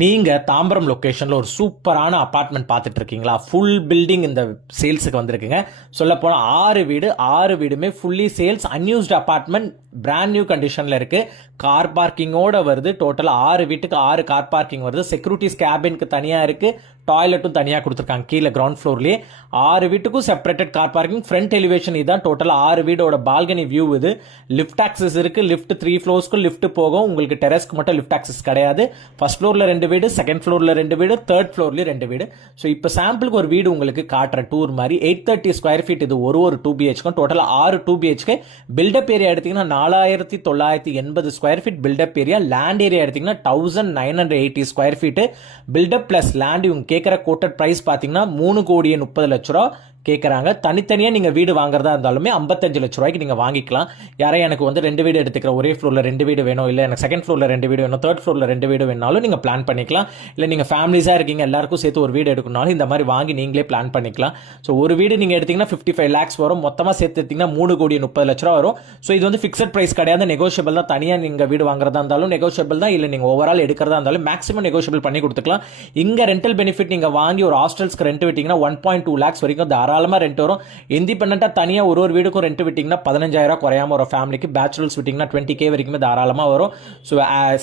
நீங்க தாம்பரம் லொகேஷன்ல ஒரு சூப்பரான அபார்ட்மெண்ட் பார்த்துட்டு இருக்கீங்களா? ஃபுல் பில்டிங் இந்த சேல்ஸுக்கு வந்திருக்குங்க. சொல்ல போனா 6 வீடுமே fully sales, unused apartment, brand new கண்டிஷன்ல இருக்கு. கார் பார்க்கிங்கோட வருது. டோட்டலா 6 வீட்டுக்கு 6 கார் பார்க்கிங் வருது. செக்யூரிட்டிஸ் கேபினுக்கு தனியா இருக்கு, டாய்லெட்டும் தனியா கொடுத்துருக்காங்க கீழே கிரவுண்ட் ஃப்ளோர்லயே. 6 வீட்டுக்கும் separated car parking. Front elevation இதுதான். டோட்டலா 6 வீடோட பால்கனி வியூ இது. லிஃப்ட் ஆக்சஸ் இருக்கு. லிஃப்ட் 3 ஃப்ளோர்ஸ்க்கு லிஃப்ட் போகும். உங்களுக்கு டெரஸ்க்கு மட்டும் லிஃப்ட் ஆக்சஸ் கிடையாது. ஃபர்ஸ்ட் ஃப்ளோர்ல 2 வீடு, செகண்ட் ஃப்ளோர்ல 2 வீடு, தேர்ட் ஃப்ளோர்லயும் 2 வீடு. ஸோ இப்போ சாம்பிளுக்கு ஒரு வீடு உங்களுக்கு காட்டுற டூர் மாதிரி 830 ஸ்கொயர் ஃபீட். இது ஒரு 2 பிஹெச்க்கும் டோட்டலா 6 2 பிஹெச்க்கு. பில்டப் ஏரியா எடுத்தீங்கன்னா 4980 square feet built up area. Land area எடுத்தீங்கன்னா 1980 square feet. Built up plus land இவங்க கேட்கிற கோட்டட் பிரைஸ் பாத்தீங்கன்னா 3,30,00,000 கேட்குறாங்க. தனித்தனியாக நீங்கள் வீடு வாங்குறதா இருந்தாலுமே 55 லட்ச ரூபாய்க்கு நீங்கள் வாங்கிக்கலாம். யாரையும் எனக்கு வந்து 2 வீடு எடுத்துக்கிற, ஒரே ஃப்ளோரில் 2 வீடு வேணும், இல்லை எனக்கு செகண்ட் ஃப்ளோரில் 2 வீடு வேணும், தேர்ட் ஃப்ளோரில் 2 வீடு வேணாலும் நீங்கள் பிளான் பண்ணிக்கலாம். இல்லை நீங்கள் ஃபேமிலிஸாக இருக்கீங்க, எல்லாருக்கும் சேர்த்து ஒரு வீடு எடுக்கணும்னாலும் இந்த மாதிரி வாங்கி நீங்களே பிளான் பண்ணிக்கலாம். ஸோ ஒரு வீடு நீங்கள் எடுத்தீங்கன்னா 55 lakhs வரும். மொத்தமாக சேர்த்து எடுத்தீங்கன்னா 3,30,00,000 வரும். ஸோ இது வந்து ஃபிக்ஸட் ப்ரைஸ் கிடையாது, நெகோஷியபிள் தான். தனியாக நீங்கள் வீடு வாங்குறதா இருந்தாலும் நெகோஷியபிள் தான். இல்லை நீங்கள் ஓவரால் எடுக்கிறதா இருந்தாலும் மேக்ஸிமம் நெகோஷியபிள் பண்ணி கொடுத்துக்கலாம். இங்கே ரெண்டல் பெனிஃபிட் நீங்கள் வாங்கி ஒரு ஹாஸ்டல்ஸ்க்கு ரெண்ட் விட்டீங்கன்னா 1.2 lakhs வரைக்கும் தாராளமாக ரெண்ட் வரும். இண்டிபெண்டா தனியா ஒரு வீடுக்கும் ரெண்ட் விட்டீங்கன்னா 15,000 குறையாம ஒரு ஃபேமிலிக்கு. பேச்சுலர்ஸ் விட்டீங்கன்னா 20K வரைக்குமே தாராளமா வரும். ஸோ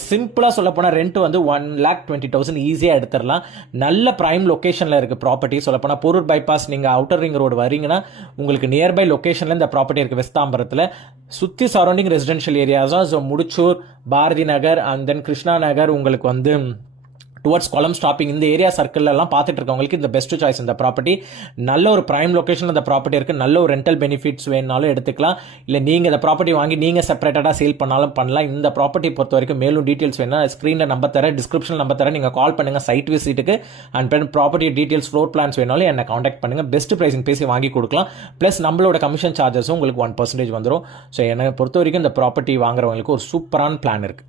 சிம்பிளா சொல்ல போனா ரெண்ட் வந்து 1,20,000 ஈஸியா எடுத்துடலாம். நல்ல பிரைம் லொகேஷன்ல இருக்கு ப்ராப்பர்ட்டி. சொல்ல போனா போரூர் பைபாஸ் நீங்க அவுட்டர் ரிங் ரோடு வரீங்கன்னா உங்களுக்கு நியர்பை லொகேஷன்ல இந்த ப்ராப்பர்ட்டி இருக்கு. வெஸ்ட் தாம்பரத்துல சுத்தி சரௌண்டிங் ரெசிடென்ஷியல் ஏரியாஸ் தான். So Mudichur, Bharathi Nagar and then Krishna Nagar, உங்களுக்கு வந்து டுவர்ட்ஸ் கொலம் ஸ்டாப்பிங், இந்த ஏரியா சர்க்கிள் எல்லாம் பார்த்துட்டு இருக்கவங்களுக்கு இந்த பெஸ்ட் சாய்ஸ் இந்த ப்ராப்பர்ட்டி. நல்ல ஒரு பிரைம் லொகேஷன் இந்த ப்ராப்பர்ட்டி இருக்கு. நல்ல ஒரு ரெண்டல் பெனிஃபிட்ஸ் வேணாலும் எடுத்துக்கலாம். இல்லை நீங்க இந்த ப்ராப்பர்ட்டி வாங்கி நீங்க செப்பரேட்டடா சேல் பண்ணாலும் பண்ணலாம். இந்த ப்ராப்பர்ட்டி பொறுத்த வரைக்கும் மேலும் டீடைல்ஸ் வேணா ஸ்கிரீன்ல நம்பர் தரேன், டிஸ்கிரிப்ஷன் நம்பர் தரேன், நீங்க கால் பண்ணுங்க சைட் விசிட்டுக்கு. And property details, floor plans வேணாலும் என்ன கான்டாக்ட் பண்ணுங்க. பெஸ்ட் பிரைசிங் பேசி வாங்கி கொடுக்கலாம். பிளஸ் நம்மளோட கமிஷன் சார்ஜஸும் உங்களுக்கு 1% வந்துடும். ஸோ என்னை பொறுத்த வரைக்கும் இந்த ப்ராப்பர்ட்டி வாங்குறவங்களுக்கு ஒரு சூப்பரான பிளான் இருக்கு.